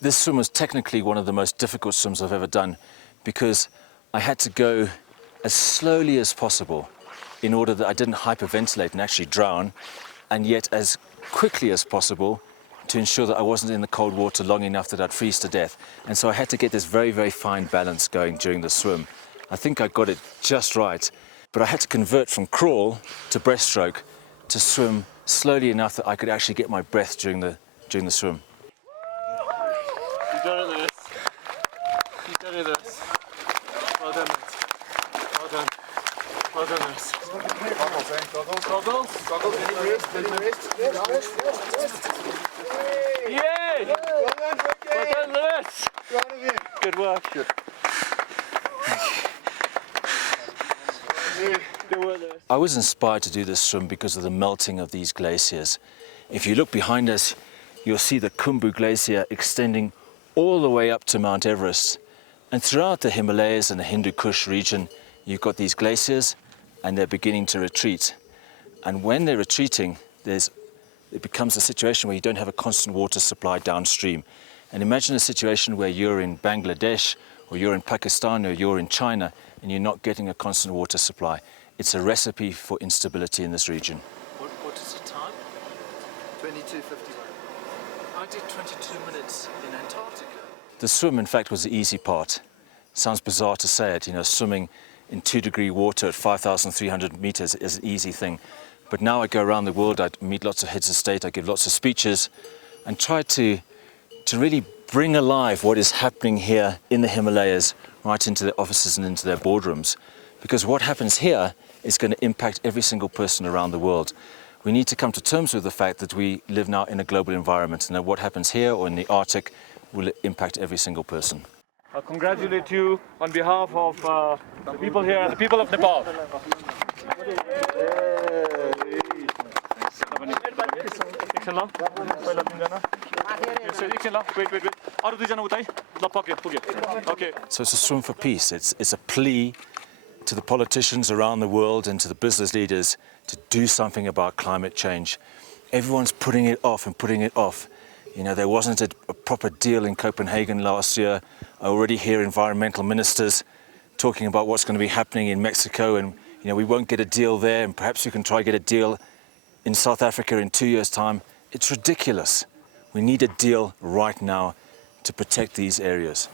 This swim was technically one of the most difficult swims I've ever done because I had to go as slowly as possible in order that I didn't hyperventilate and actually drown, and yet as quickly as possible to ensure that I wasn't in the cold water long enough that I'd freeze to death. And so I had to get this very, very fine balance going during the swim. I think I got it just right, but I had to convert from crawl to breaststroke to swim slowly enough that I could actually get my breath during the swim. You got it, Lewis. You got it, Lewis. Well done, mate. Well done. Well done, Lewis. Goggles. Goggles. Yay! Well done, Lewis. Good work. Good. Good work, Lewis. I was inspired to do this swim because of the melting of these glaciers. If you look behind us, you'll see the Khumbu Glacier extending all the way up to Mount Everest. And throughout the Himalayas and the Hindu Kush region, you've got these glaciers and they're beginning to retreat. And when they're retreating, it becomes a situation where you don't have a constant water supply downstream. And imagine a situation where you're in Bangladesh or you're in Pakistan or you're in China and you're not getting a constant water supply. It's a recipe for instability in this region. What is the time? 22:51. I did 22 minutes in Antarctica. The swim, in fact, was the easy part. Sounds bizarre to say it, swimming in 2-degree water at 5,300 meters is an easy thing. But now I go around the world, I meet lots of heads of state, I give lots of speeches and try to really bring alive what is happening here in the Himalayas right into their offices and into their boardrooms. Because what happens here is going to impact every single person around the world. We need to come to terms with the fact that we live now in a global environment and that what happens here or in the Arctic will impact every single person. I congratulate you on behalf of the people here and the people of Nepal. Okay. So it's a swim for peace. It's a plea to the politicians around the world and to the business leaders to do something about climate change. Everyone's putting it off and putting it off. There wasn't a proper deal in Copenhagen last year. I already hear environmental ministers talking about what's going to be happening in Mexico, and we won't get a deal there, and perhaps we can try to get a deal in South Africa in 2 years' time. It's ridiculous. We need a deal right now to protect these areas.